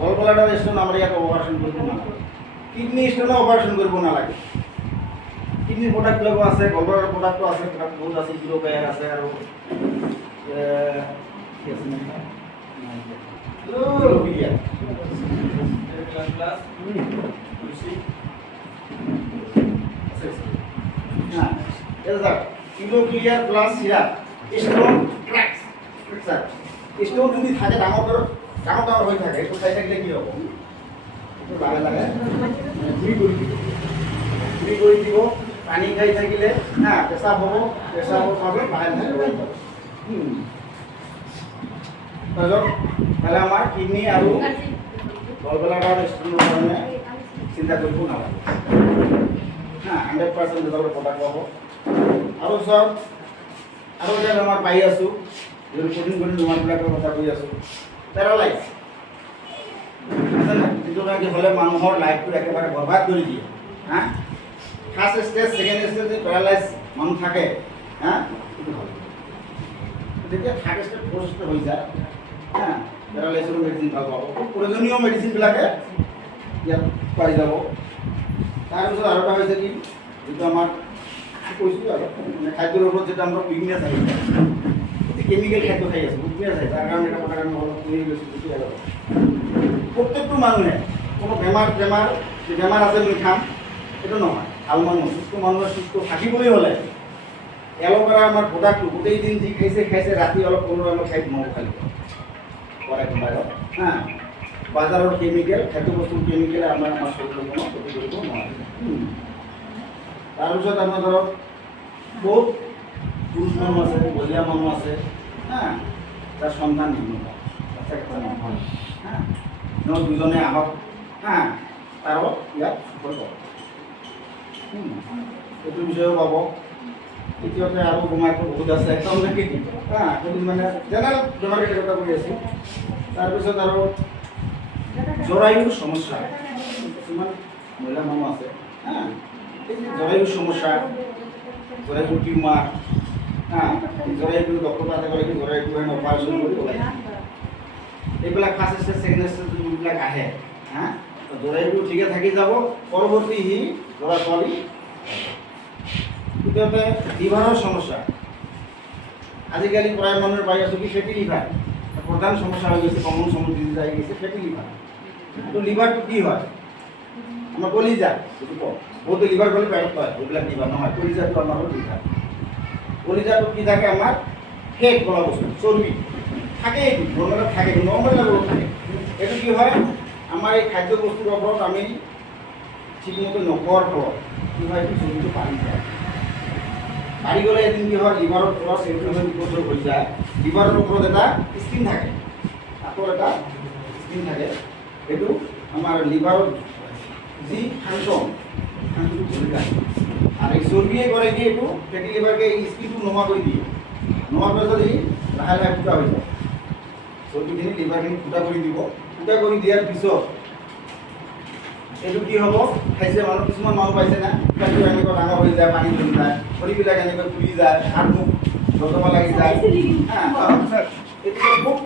গল bladder stone আমাৰ ইয়াত operation কৰিব নালাগে, কিডনী ষ্ট'নো অপাৰেশ্যন কৰিব নালাগে। কিডনীৰ প্ৰডাক্টবিলাকো আছে, গল ব্লাডাৰ প্ৰডাক্টটো আছে, প্ৰডাক্ট বহুত আছে, ইউৰোপেয়াৰ আছে আৰু কি আছে ইউৰোক্লিয়াৰ প্লাছ সিৰাপ স্টোন ক্ৰ্যাক্স স্টোন যদি থাকে ডাঙৰ হৈ থাকে একটু খাই থাকিলে কি হ'ব, একটু লাহে লাহে ঘূৰি কৰি দিব, পানী খাই থাকিলে পেচাব হ'ব, পেচাবৰ বাবে লাহে লাহে ওলাই যাব। তাৰপিছত তাহলে আমাৰ কিডনী আৰু গল ব্লাডাৰ ষ্ট'নৰ কাৰণে চিন্তা কৰিব নালাগে। 100% ৰিজাল্ট প্ৰডাক্ট পাব। আৰু সব আৰু এটা বেমাৰ পাই আছোঁ, যদি কঠিন বেমাৰবিলাকৰ কথা কৈ আছোঁ, পেৰালাইজ যিটো কাৰণে হ'লে মানুহৰ লাইফটো একেবাৰে বৰবাদ কৰি দিয়ে। ফাৰ্ষ্ট ষ্টেজ, ছেকেণ্ড ষ্টেজ যদি পেৰালাইজ মানুহ থাকে যেতিয়া থাৰ্ড ষ্টেজ, ফ'ৰ্থ ষ্টেজ হৈ যায় পেৰালাইজৰ মেডিচিন ভাল পাব, খুব প্ৰয়োজনীয় মেডিচিনবিলাকে ইয়াত পাই যাব। তাৰপিছত আৰু এটা হৈছে কি, যিটো আমাৰ কৈছোঁ আৰু মানে খাদ্যৰ ওপৰত যেটা আমরা উইকনেস আহি যায়, কেমিক্যাল খাদ্য খাই আছোঁ, উইকনেস আহি তার কারণে এটা কথা আমি অলপ কমিয়ে গৈছোঁ। প্রত্যেকটো মানুহে কোনো বেমাৰ যে বেমাৰ আছে আমি খাম এইটো নহয়। ভাল মানুহ সুস্থ মানুহে সুস্থ থাকিবলৈ হ'লে এল'ভেৰা আমাৰ প্ৰডাক্টটো গোটেই দিন যি খাইছে ৰাতি অলপ 15 ml খাই মগ খালি পৰে বাজাৰৰ কেমিক্যাল খাদ্যবস্তুৰ কেমিক্যালে আমাৰ শৰীৰৰ কোনো ক্ষতি কৰিব নোৱাৰে। তাৰপিছত আমাৰ ধৰক বহুত পুৰুষ মানুহ আছে, মহিলা মানুহ আছে যাৰ সন্তান নিৰ্মূল দুজনে আহক তাৰো ইয়াত সুফল পাব, এইটো বিষয়েও পাব। তৃতীয়তে আৰু বেমাৰটো বহুত আছে একদম নেকি মানে জেনেৰেল বেমাৰৰ কথা কৈ আছোঁ। তাৰপিছত আৰু জৰায়ুৰ সমস্যা, কিছুমান মহিলা মানুহ আছে জৰায়ুৰ সমস্যা, জৰায়ুৰ টিউমাৰ জৰায়ুটো ডক্টৰ তাতে গ'লে কি জৰায়ুটো অপাৰেশ্যন কৰি ওলাই এইবিলাক ফাৰ্ষ্ট ষ্টেজ, ছেকেণ্ড ষ্টেজ যোনবিলাক আহে জৰায়ুটো ঠিকে থাকি যাব, পৰৱৰ্তী সি ল'ৰা ছোৱালী। দ্বিতীয়তে লিভাৰৰ সমস্যা, আজিকালি প্ৰায় মানুহৰ পাই আছোঁ কি ফেটি লিভাৰ প্ৰধান সমস্যা হৈ গৈছে, কমন সমস্যা আহি গৈছে ফেটি লিভাৰ। তো লিভাৰটো কি হয়, আমাৰ কলিজা যিটো কওঁ, বহুতে লিভাৰ গ'লে পেটত হয়, এইবিলাক লিভাৰ নহয়, কলিজাটো আমাৰ হ'ল লিভাৰ। কলিজাটো কি থাকে আমাৰ ফেট বোলা বস্তু, চৰ্বি থাকে, নৰ্মেলত থাকে, নৰ্মেল লেভেলত থাকে। এইটো কি হয় আমাৰ এই খাদ্য বস্তুৰ ওপৰত আমি ঠিকমতে নোখোৱাৰ ফলত কি হয় এইটো চৰ্বিটো বাঢ়ি যায়। বাঢ়ি গ'লে এদিন কি হয় লিভাৰৰ পৰা চেণ্ট্ৰেল ডিপ'জিট হৈ যায়, লিভাৰৰ ওপৰত এটা স্কিন থাকে, আঁতৰ এটা স্কিন থাকে, এইটো আমাৰ লিভাৰত যি ফাংচন ধৰি ৰাখে। আৰু এই চৰ্বিয়ে কৰে কি এইটো ফেটি লিভাৰকে এই স্কিনটো নোহোৱা কৰি দিয়ে, নোহোৱা কৰি যদি লাহে লাহে ফুটা হৈ যায়, চৰ্বিখিনি লিভাৰখিনি ফুটা কৰি দিব। ফুটা কৰি দিয়াৰ পিছত এইটো কি হ'ব, খাইছে মানুহ, কিছুমান মানুহ পাইছে না পেটটো এনেকৈ ডাঙৰ হৈ যায়, পানী জমি যায়, ভৰিবিলাক এনেকৈ ফুলি যায়, হাত মুখ জলবা লাগি যায়, এইটো খুব